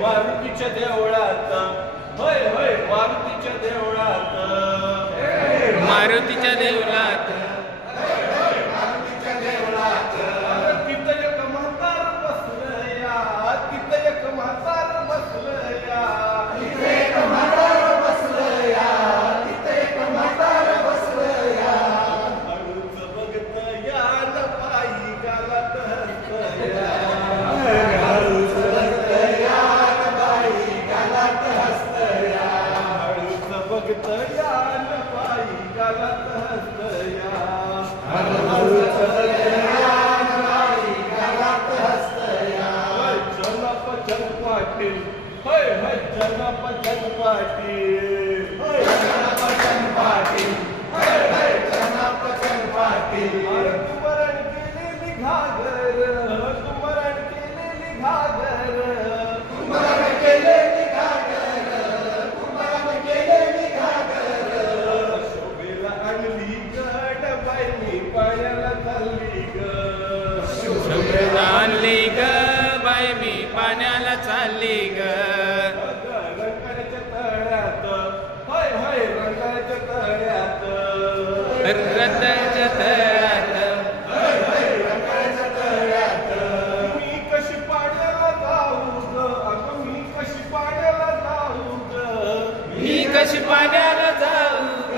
मारुतीच्या देवळात होय होय मारुतीच्या देवळात मारुतीच्या देवळात तिथं एक म्हातार बसलं या तिथं एक म्हातार बसलं या तिथं एक म्हातार बसलं या तिथं एक म्हातार बसलं या हळूच बघत या न पायी गालात हसत या हळूच बघत या न पायी गालात हसत या हळूच बघत या न पायी गालात हसत या हळूच बघत या न पायी गालात हसत या जनपचन पाटील होय होय जनपचन पाटील होय जनपचन पाटील होय होय जनपचन पाटील कुंभरण केलेली घागर कुंभरण केलेली घागर कुंभरण केलेली घागर कुंभरण केलेली घागर शोभेला आणली गड बाई मी पाण्याला चालली ग शोभेला आणली ग बाई मी पाण्याला चालली ग रंगाच्या तळ्यात होय होय रंगाच्या तळ्यात रंगाच्या तळ्यात होय होय रंगाच्या तळ्यात मी कशी पाण्याला जाऊ ग अगं मी कशी पाण्याला जाऊ ग मी कशी पाण्याला जाऊ ग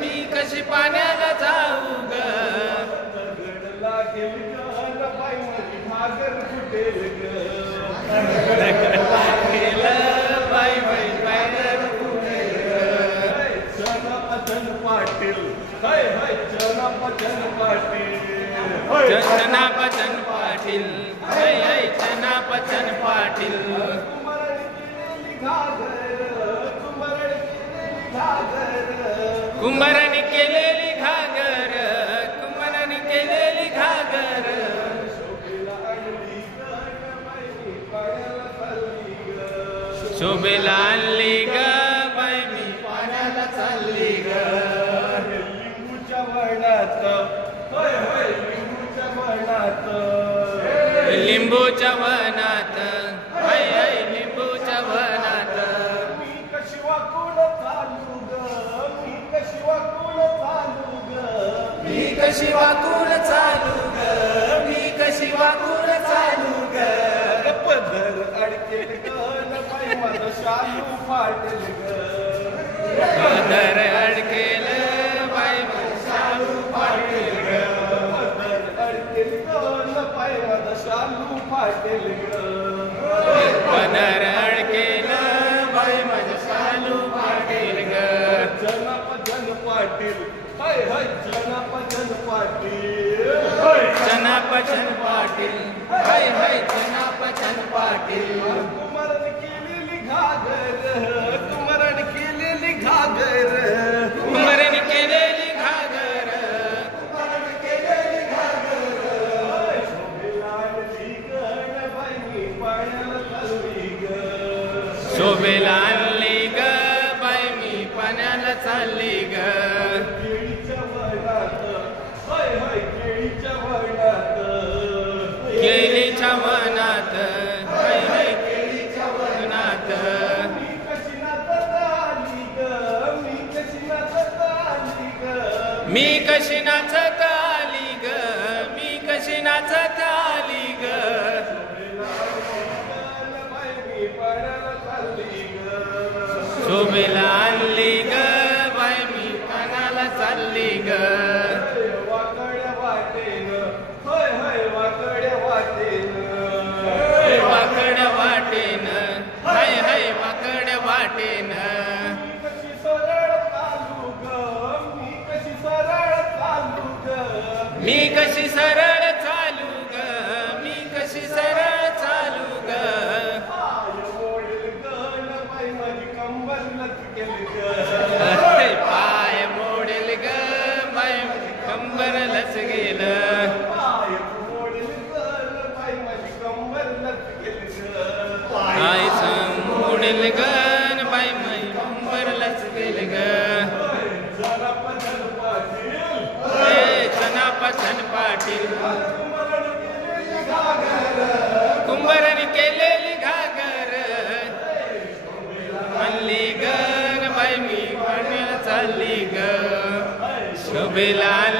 मी कशी पाण्याला जाऊ ग दगड लागेल ग न बाई माझी घागर फुटेल ग गेलं बाई बाई पाण्याला जनपचन पाटील होय होय जनपचन पाटील चनापचन पाटील हाय हाय चनापचन पाटील कुंभरण केलेली घागर कुंभरण केलेली घागर कुंभाराने केलेली घागर कुंभाराने केलेली घागर शोभेला आणली गड बाई मी पाण्याला चालली ग शोभेला आणली ग बाई मी पाण्याला चालली ग लिंबूच्या वनात होय होय लिंबूच्या वनात लिंबूच्या वनात हाय हाय लिंबूच्या वनात मी कशी वाकून चालू ग मी कशी वाकून चालू ग मी कशी वाकून चालू ग मी कशी वाकून चालू ग पदर अडकेल ग न बाई माझं शालू फाटेल ग पदर अडकेल बाई माझं शालू फाटेल ग पदर अडकेल ग न बाई माझं शालू फाटेल ग पदर अडकेल बाई माझं शालू फाटेल ग जनपचन पाटील हाय हाय जनपचन पाटील चनापचन पाटील हाय हाय चनापचन पाटील कुंभरण केलेली घागर कुंभरण केलेली घागर कुंभाराने केलेली घागर कुंभरण केलेली घागर शोभेला आणली गड बाई मी पाण्याला चालली ग शोभेला आणली ग बाई मी पाण्याला चालली ग केळीच्या वनात होय होय केळीच्या वनात केळीच्या वनात हाय हाय केळीच्या वनात मी कशी नाचत आली ग मी कशी नाचत आली ग मी कशी नाचत आली ग मी कशी नाचत आली ग बाई मी पाण्याला चालली ग शोभेला आणली ग बाई मी पाण्याला चालली ग वाकड्या वाटेन होय होय वाकड्या वाटेन वाकड्या वाटेन हाय हाय वाकड्या वाटेन मी कशी सरळ चालू ग मी कशी सरळ चालू ग मी कशी सरळ चालू ग मी कशी सरळ चालू ग पाय मोडेल ग न बाई माझी कंबर लचकेल ग पाय मोडेल ग बाई कंबर लचगेल पाय मोडेल ग न बाई माझी कंबर लचकेल ग पाय मोडेल ग बाई माझी कंबर लचगेल ग जनपचन पाटील चनापचन पाटील कुंभरण केलेली घागर कुंभाराने केलेली घागर शोभेला